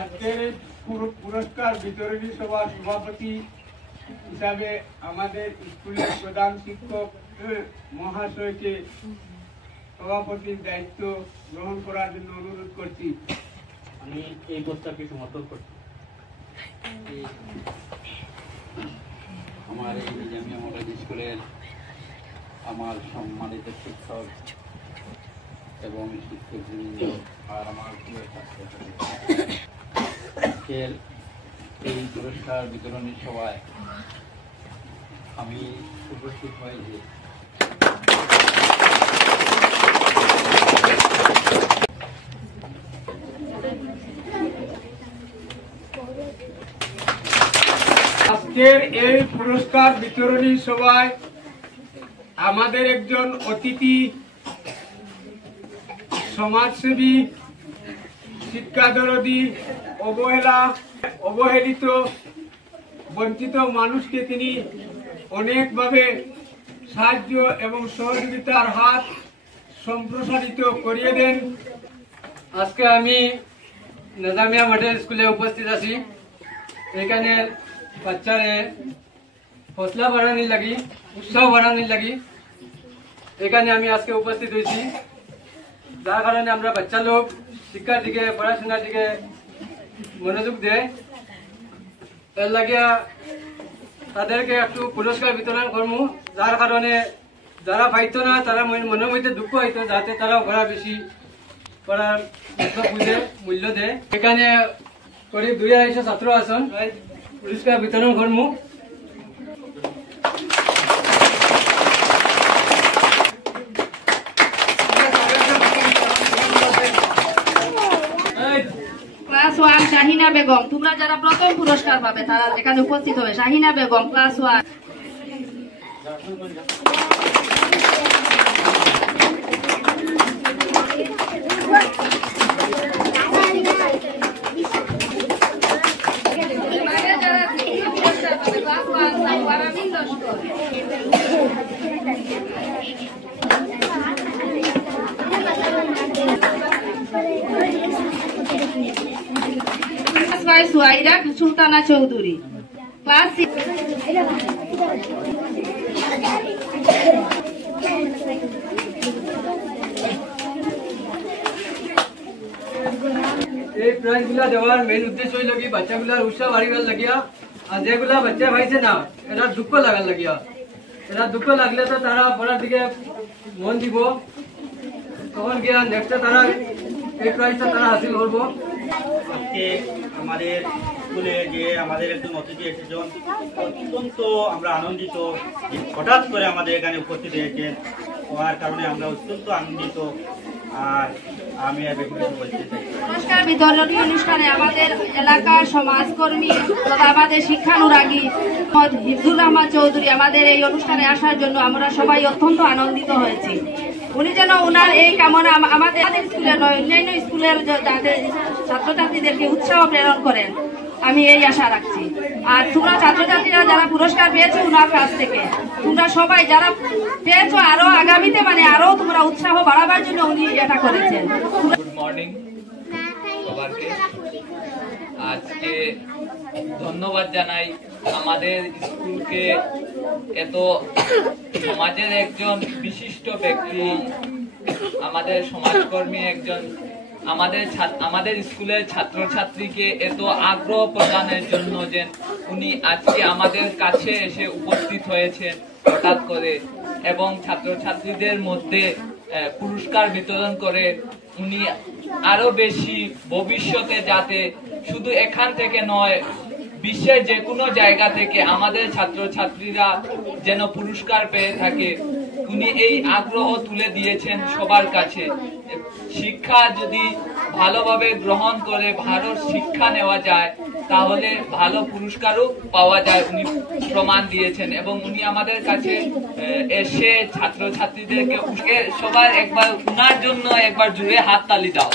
আজকের পুরস্কার বিতরণী সভার সভাপতি হিসাবে আমাদের স্কুলের প্রধান শিক্ষক মহাশয়কে সভাপতির দায়িত্ব গ্রহণ করার জন্য অনুরোধ করছি। আমি এই প্রস্তাবকে সমর্থন করছি। আমার এই জামিয়া মডেল স্কুলের আমার সম্মানিত শিক্ষক এবং শিক্ষকবৃন্দ আর আমার প্রিয় ছাত্রছাত্রীদের এই পুরস্কার বিতরণী সভায় আমি উপস্থিত হয়েছি। আজকের এই পুরস্কার বিতরণী সভায় আমাদের একজন অতিথি সমাজসেবী, শিক্ষাদরদী, অবহেলিত বঞ্চিত মানুষকে তিনি অনেকভাবে সাহায্য এবং সহযোগিতার হাত সম্প্রসারিত করিয়ে দেন। আজকে আমি নিজামিয়া মডেল স্কুলে উপস্থিত আছি। এখানে বাচ্চারে হৌসলা বাড়ানোর লাগি, উৎসাহ বাড়ানোর লাগি এখানে আমি আজকে উপস্থিত হয়েছি, যার কারণে আমরা বাচ্চা লোক শিক্ষার দিকে, পড়াশোনার দিকে মনোযোগ দেয়। এর লাগিয়া তাদেরকে একটু পুরস্কার বিতরণ করবো, যার কারণে যারা পাইতো না তারা মনের মধ্যে দুঃখ হইতো, যাতে তারা ওরা বেশি পড়ার বুঝে মূল্য দেয়। এখানে করিব 250 ছাত্র আছেন, পুরস্কার বিতরণ করবো। ক্লাস 1 শাহিনা বেগম, তোমরা যারা প্রথম পুরস্কার পাবে তারা এখানে উপস্থিত হবে। শাহিনা বেগম, ক্লাস 1। সুয়াইরা সুলতানা চৌধুরী, ক্লাস 6। এই প্রাইজ গুলা দেওয়ার মেন উদ্দেশ্য হইল কি বাচ্চাগুলার উৎসাহ বাড়িবার লাগিয়া, আর যেগুলা বাচ্চা পাইছে না এটা দুঃখ লাগার লাগিয়া। এটা দুঃখ লাগলে তো তারা পড়ার দিকে মন দিব, তখন গিয়া নেক্সটে তারা এই প্রাইজটা তারা হাসিল করবো। আজকে আমাদের স্কুলে যে আমাদের একজন অতিথি এসেছেন, অত্যন্ত আমরা আনন্দিত। হঠাৎ করে আমাদের এখানে উপস্থিত হয়েছেন, হওয়ার কারণে আমরা অত্যন্ত আনন্দিত। আর আমি আর বেশি কিছু বলতে চাই। পুরস্কার বিতরণী অনুষ্ঠানে আমাদের এলাকার সমাজকর্মী তথা আমাদের শিক্ষানুরাগী হিফজুর রহমান চৌধুরী আমাদের এই অনুষ্ঠানে আসার জন্য আমরা সবাই অত্যন্ত আনন্দিত হয়েছি। উনি যেন ওনার এই কামনা আমাদের স্কুলের নয়, অন্যান্য স্কুলের ছাত্রছাত্রীদেরকে উৎসাহ প্রেরণ করেন, আমি এই আশা রাখছি। আর তোমরা ছাত্রছাত্রীরা যারা পুরস্কার পেয়েছো ওনার কাছ থেকে, তোমরা সবাই যারা পেয়েছো আরো আগামীতে আরো তোমরা উৎসাহ বাড়াবার জন্য উনি এটা করেছেন। গুড মর্নিং সবাইকে। আজকে ধন্যবাদ জানাই আমাদের স্কুলকে, এত সমাজের একজন বিশিষ্ট ব্যক্তি, আমাদের সমাজকর্মী একজন, আমাদের স্কুলের ছাত্রছাত্রীকে এত আগ্রহ প্রদানের জন্য যে উনি আজকে আমাদের কাছে এসে উপস্থিত হয়েছেন হঠাৎ করে, এবং ছাত্রছাত্রীদের মধ্যে পুরস্কার বিতরণ করে উনি আরো বেশি ভবিষ্যতে যাতে শুধু এখান থেকে নয়, বিশ্বের যে কোনো জায়গা থেকে আমাদের ছাত্রছাত্রীরা যেন পুরস্কার পেয়ে থাকে, উনি এই আগ্রহ তুলে দিয়েছেন সবার কাছে। শিক্ষা যদি ভালোভাবে গ্রহণ করে ভালো শিক্ষা নেওয়া যায় তাহলে ভালো পুরস্কারও পাওয়া যায়, উনি প্রমাণ দিয়েছেন। এবং উনি আমাদের কাছে এসে ছাত্রছাত্রীদেরকে সবাই একবার উনার জন্য একবার জুড়ে হাততালি দাও।